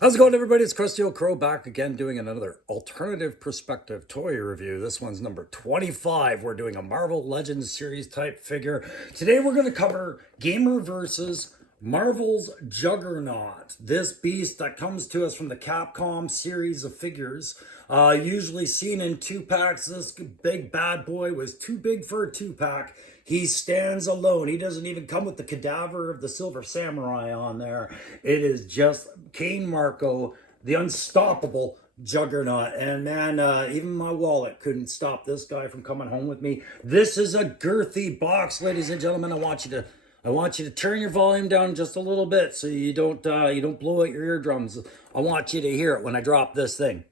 How's it going, everybody? It's Krusty Old Crow back again doing another alternative perspective toy review. This one's number 25. We're doing a Marvel Legends series type figure. Today we're going to cover Gamerverse's Marvel's Juggernaut. This beast that comes to us from the Capcom series of figures. Usually seen in 2-packs. This big bad boy was too big for a 2-pack. He stands alone. He doesn't even come with the cadaver of the Silver Samurai on there. It is just Kane Marco, the unstoppable Juggernaut. And man, even my wallet couldn't stop this guy from coming home with me. This is a girthy box, ladies and gentlemen. I want you to turn your volume down just a little bit so you don't blow out your eardrums. I want you to hear it when I drop this thing.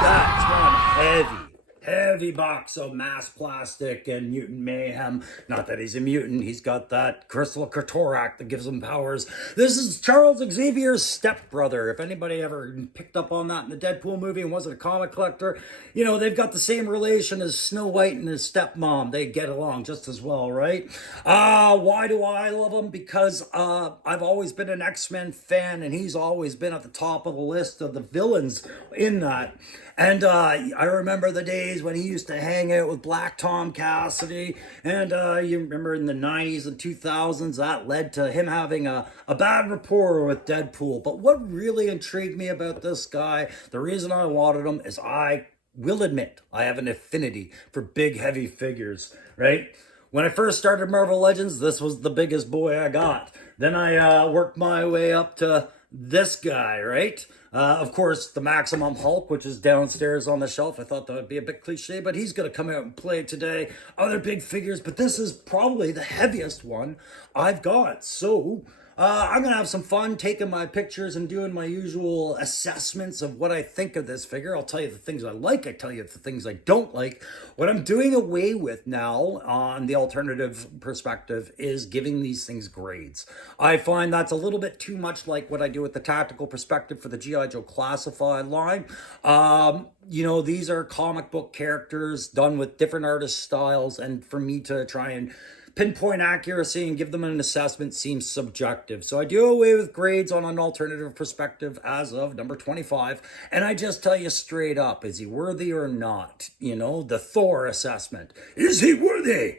That's one heavy box of mass plastic and mutant mayhem. Not that he's a mutant, he's got that crystal Kratorak that gives him powers. This is Charles Xavier's stepbrother. If anybody ever picked up on that in the Deadpool movie and wasn't a comic collector, you know, they've got the same relation as Snow White and his stepmom. They get along just as well, right? Why do I love him? Because I've always been an X-Men fan, and he's always been at the top of the list of the villains in that. And I remember the days when he used to hang out with Black Tom Cassidy. And you remember in the 90s and 2000s, that led to him having a bad rapport with Deadpool. But what really intrigued me about this guy, the reason I wanted him, is I will admit I have an affinity for big, heavy figures, right? When I first started Marvel Legends, this was the biggest boy I got. Then I worked my way up to this guy, right? Of course, the Maximum Hulk, which is downstairs on the shelf. I thought that would be a bit cliche, but he's going to come out and play today. Other big figures, but this is probably the heaviest one I've got. So I'm going to have some fun taking my pictures and doing my usual assessments of what I think of this figure. I'll tell you the things I like. I tell you the things I don't like. What I'm doing away with now on the alternative perspective is giving these things grades. I find that's a little bit too much like what I do with the tactical perspective for the G.I. Joe Classified line. You know, these are comic book characters done with different artist styles, and for me to try and pinpoint accuracy and give them an assessment seems subjective. So I do away with grades on an alternative perspective as of number 25. And I just tell you straight up, is he worthy or not? You know, the Thor assessment. Is he worthy?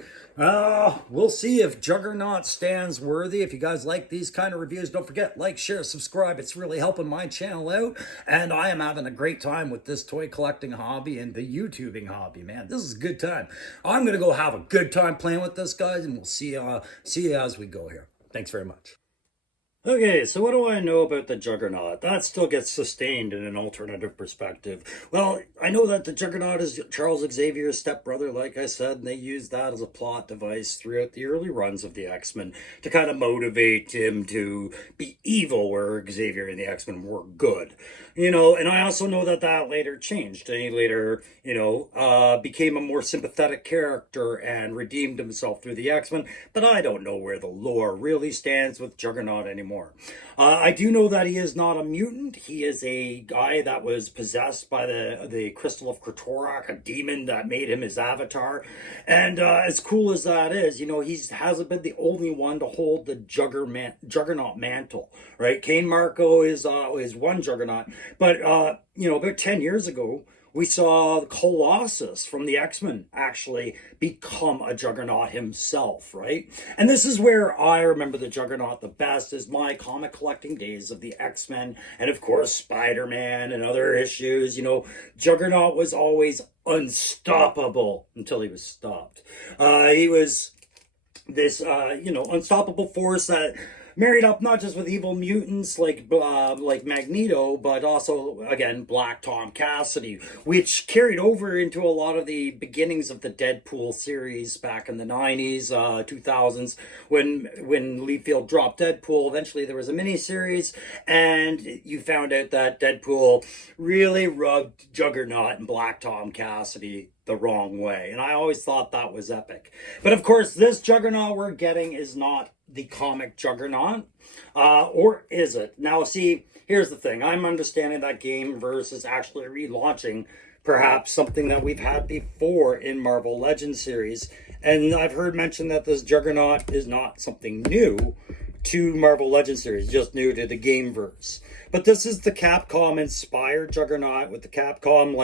We'll see if Juggernaut stands worthy. If you guys like these kind of reviews, don't forget, like, share, subscribe. It's really helping my channel out. And I am having a great time with this toy collecting hobby and the YouTubing hobby, man. This is a good time. I'm going to go have a good time playing with this, guys, and we'll see you as we go here. Thanks very much. Okay, so what do I know about the Juggernaut? That still gets sustained in an alternative perspective. Well, I know that the Juggernaut is Charles Xavier's stepbrother, like I said, and they used that as a plot device throughout the early runs of the X-Men to kind of motivate him to be evil, where Xavier and the X-Men were good. You know, and I also know that that later changed. And he later, became a more sympathetic character and redeemed himself through the X-Men. But I don't know where the lore really stands with Juggernaut anymore. I do know that he is not a mutant. He is a guy that was possessed by the Crystal of Kratorak, a demon that made him his avatar. And as cool as that is, you know, he hasn't been the only one to hold the Juggernaut mantle, right? Kane Marco is one Juggernaut. But, about 10 years ago, we saw Colossus from the X-Men actually become a Juggernaut himself, right? And this is where I remember the Juggernaut the best, is my comic collecting days of the X-Men and, of course, Spider-Man and other issues. You know, Juggernaut was always unstoppable until he was stopped. He was this, unstoppable force that married up not just with evil mutants like Magneto, but also again Black Tom Cassidy, which carried over into a lot of the beginnings of the Deadpool series back in the 90s, 2000s, when Liefeld dropped Deadpool. Eventually there was a miniseries, and you found out that Deadpool really rubbed Juggernaut and Black Tom Cassidy the wrong way, and I always thought that was epic. But of course, this Juggernaut we're getting is not the comic Juggernaut, or is it? Now, see, here's the thing. I'm understanding that Gamerverse is actually relaunching perhaps something that we've had before in Marvel Legends series, and I've heard mention that this Juggernaut is not something new to Marvel Legends series, just new to the Gameverse. But this is the Capcom-inspired Juggernaut with the Capcom,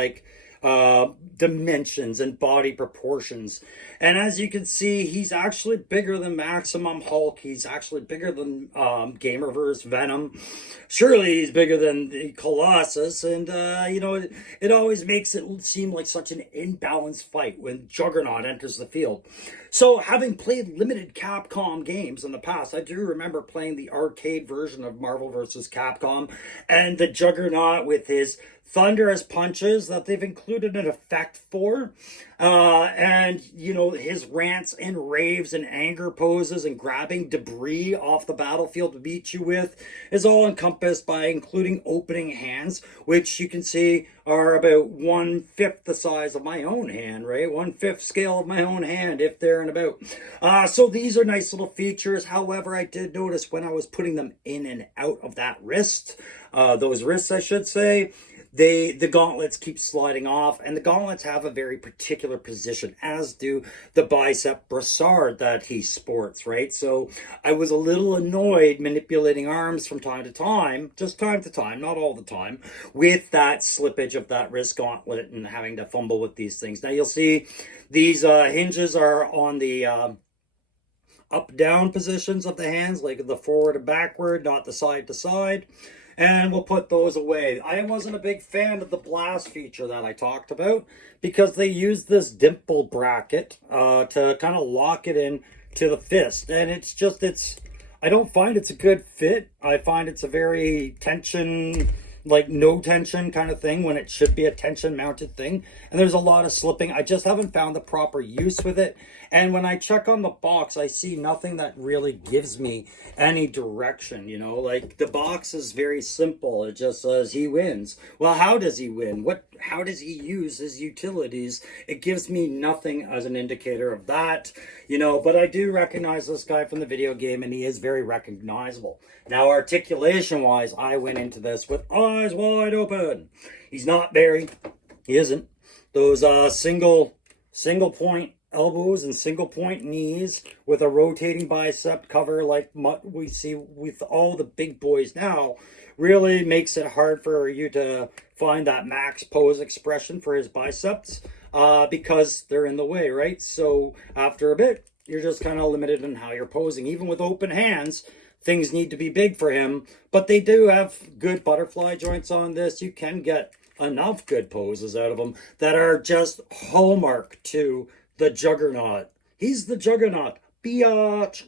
dimensions and body proportions. And as you can see, he's actually bigger than Maximum Hulk. He's actually bigger than Gamerverse Venom. Surely he's bigger than the Colossus. And, it always makes it seem like such an imbalanced fight when Juggernaut enters the field. So, having played limited Capcom games in the past, I do remember playing the arcade version of Marvel vs. Capcom, and the Juggernaut with his thunderous punches that they've included an effect for, and his rants and raves and anger poses and grabbing debris off the battlefield to beat you with is all encompassed by including opening hands, which you can see are about 1/5 the size of my own hand, right? 1/5 scale of my own hand, if they're and about. So these are nice little features. However, I did notice when I was putting them in and out of that wrist, those wrists I should say, the gauntlets keep sliding off, and the gauntlets have a very particular position, as do the bicep brassard that he sports, right? So I was a little annoyed manipulating arms from time to time, just time to time, not all the time, with that slippage of that wrist gauntlet and having to fumble with these things. Now you'll see these hinges are on the up-down positions of the hands, like the forward and backward, not the side to side. And we'll put those away. I wasn't a big fan of the blast feature that I talked about because they used this dimple bracket to kind of lock it in to the fist. And I don't find it's a good fit. I find it's a very no tension kind of thing when it should be a tension mounted thing. And there's a lot of slipping. I just haven't found the proper use with it. And when I check on the box, I see nothing that really gives me any direction, like the box is very simple. It just says he wins. Well, how does he win? How does he use his utilities? It gives me nothing as an indicator of that, but I do recognize this guy from the video game, and he is very recognizable. Now, articulation wise, I went into this with eyes wide open. He's not Barry. He isn't. Those single point elbows and single point knees with a rotating bicep cover like we see with all the big boys now really makes it hard for you to find that max pose expression for his biceps because they're in the way, right? So after a bit, you're just kind of limited in how you're posing. Even with open hands, things need to be big for him, but they do have good butterfly joints on this. You can get enough good poses out of them that are just hallmark to the Juggernaut. He's the Juggernaut. Biatch.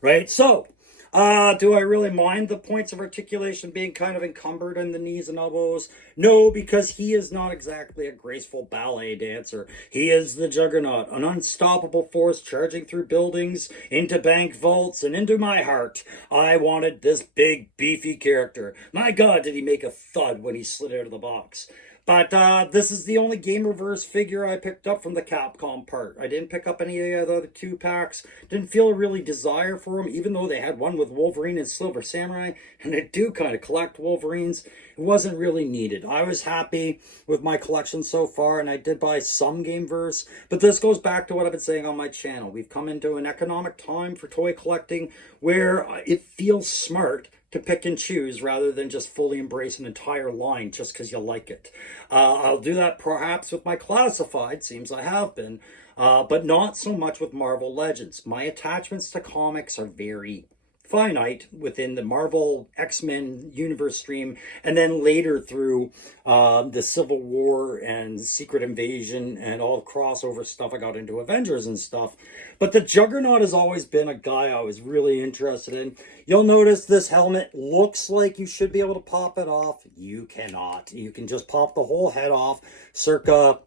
Right? So, do I really mind the points of articulation being kind of encumbered in the knees and elbows? No, because he is not exactly a graceful ballet dancer. He is the Juggernaut, an unstoppable force charging through buildings, into bank vaults, and into my heart. I wanted this big, beefy character. My God, did he make a thud when he slid out of the box. But this is the only Gamerverse figure I picked up from the Capcom part. I didn't pick up any of the other 2-packs. Didn't feel a really desire for them, even though they had one with Wolverine and Silver Samurai. And I do kind of collect Wolverines. It wasn't really needed. I was happy with my collection so far, and I did buy some Gameverse. But this goes back to what I've been saying on my channel. We've come into an economic time for toy collecting where it feels smart to pick and choose rather than just fully embrace an entire line just because you like it. I'll do that perhaps with my classified, seems I have been, but not so much with Marvel Legends. My attachments to comics are very finite within the Marvel X-Men universe stream, and then later through the Civil War and Secret Invasion and all the crossover stuff, I got into Avengers and stuff. But the Juggernaut has always been a guy I was really interested in. You'll notice this helmet looks like you should be able to pop it off. You cannot. You can just pop the whole head off, circa,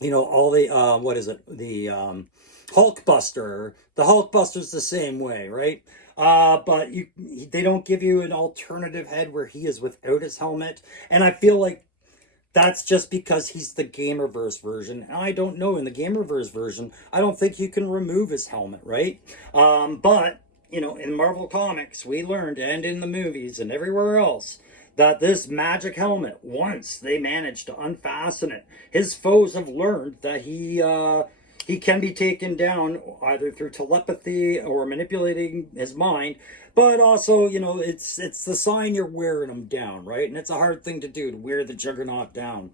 you know, all the, what is it? The Hulkbuster. The Hulkbuster's the same way, right? But they don't give you an alternative head where he is without his helmet. And I feel like that's just because he's the Gamerverse version. And I don't know, in the Gamerverse version, I don't think you can remove his helmet, right? But, you know, in Marvel Comics, we learned, and in the movies and everywhere else, that this magic helmet, once they managed to unfasten it, his foes have learned that he can be taken down either through telepathy or manipulating his mind, but also, you know, it's the sign you're wearing him down, right? And it's a hard thing to do, to wear the Juggernaut down.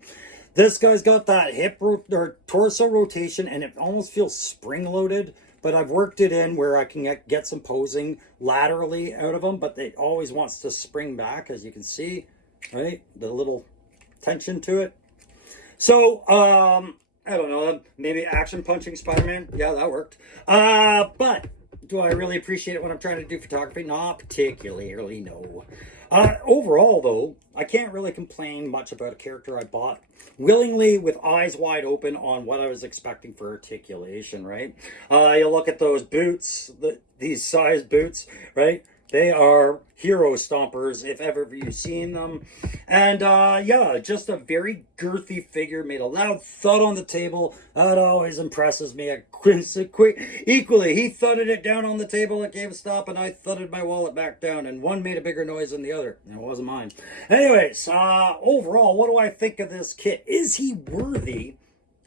This guy's got that hip or torso rotation, and it almost feels spring-loaded, but I've worked it in where I can get some posing laterally out of him, but it always wants to spring back, as you can see, right? The little tension to it. So, I don't know, maybe action punching Spider-Man. Yeah, that worked. But do I really appreciate it when I'm trying to do photography? Not particularly, no. Overall, though, I can't really complain much about a character I bought willingly with eyes wide open on what I was expecting for Articulation, right? You look at those boots, these size boots, right? They are hero stompers, if ever you've seen them. And yeah, just a very girthy figure, made a loud thud on the table. That always impresses me. Equally, he thudded it down on the table at GameStop, and I thudded my wallet back down, and one made a bigger noise than the other. It wasn't mine. Anyways, overall, what do I think of this kit? Is he worthy?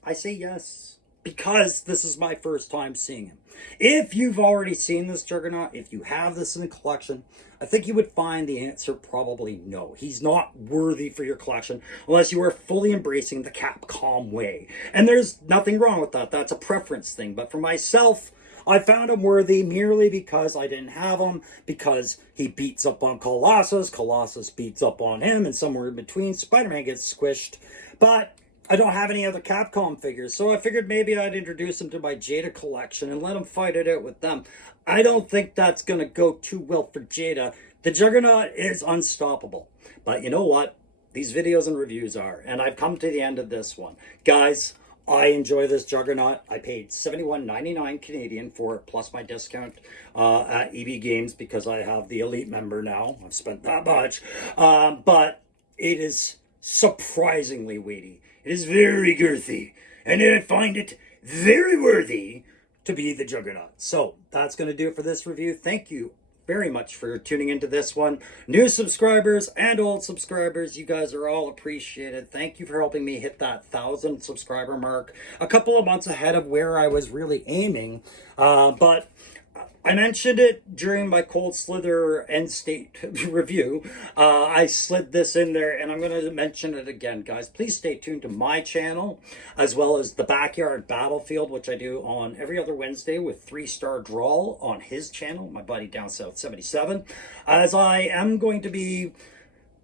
I say yes, because this is my first time seeing him. If you've already seen this Juggernaut, if you have this in the collection, I think you would find the answer probably no. He's not worthy for your collection unless you are fully embracing the Capcom way. And there's nothing wrong with that. That's a preference thing. But for myself, I found him worthy merely because I didn't have him, because he beats up on Colossus, Colossus beats up on him, and somewhere in between, Spider-Man gets squished. But I don't have any other Capcom figures, so I figured maybe I'd introduce them to my Jada collection and let them fight it out with them. I don't think that's going to go too well for Jada. The Juggernaut is unstoppable. But you know what? These videos and reviews are, and I've come to the end of this one. Guys, I enjoy this Juggernaut. I paid $71.99 Canadian for it, plus my discount at EB Games because I have the Elite member now. I've spent that much. But it is surprisingly weighty. It is very girthy, and I find it very worthy to be the Juggernaut. So that's going to do it for this review. Thank you very much for tuning into this one. New subscribers and old subscribers, you guys are all appreciated. Thank you for helping me hit that 1,000 subscriber mark a couple of months ahead of where I was really aiming. But I mentioned it during my Cold Slither End State review. I slid this in there, and I'm going to mention it again, guys. Please stay tuned to my channel, as well as the Backyard Battlefield, which I do on every other Wednesday with 3-Star Drawl on his channel, my buddy Down South 77, as I am going to be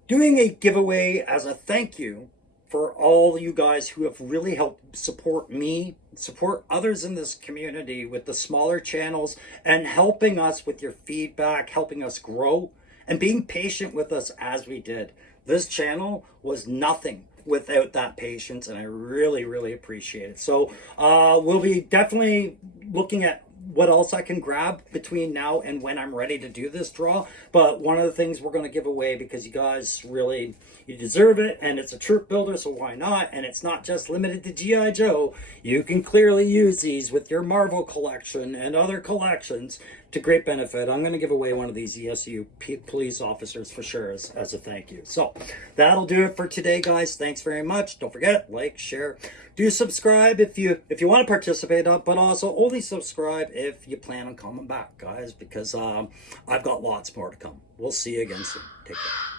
doing a giveaway as a thank you for all you guys who have really helped support me, support others in this community with the smaller channels, and helping us with your feedback, helping us grow, and being patient with us as we did. This channel was nothing without that patience, and I really, really appreciate it. So we'll be definitely looking at what else I can grab between now and when I'm ready to do this draw. But one of the things we're going to give away, because you guys really, you deserve it, and it's a troop builder, so why not? And it's not just limited to G.I. Joe. You can clearly use these with your Marvel collection and other collections to great benefit. I'm going to give away one of these ESU police officers for sure as a thank you. So that'll do it for today, guys. Thanks very much. Don't forget, like, share, do subscribe if you want to participate, but also only subscribe if you plan on coming back, guys, because I've got lots more to come. We'll see you again soon. Take care.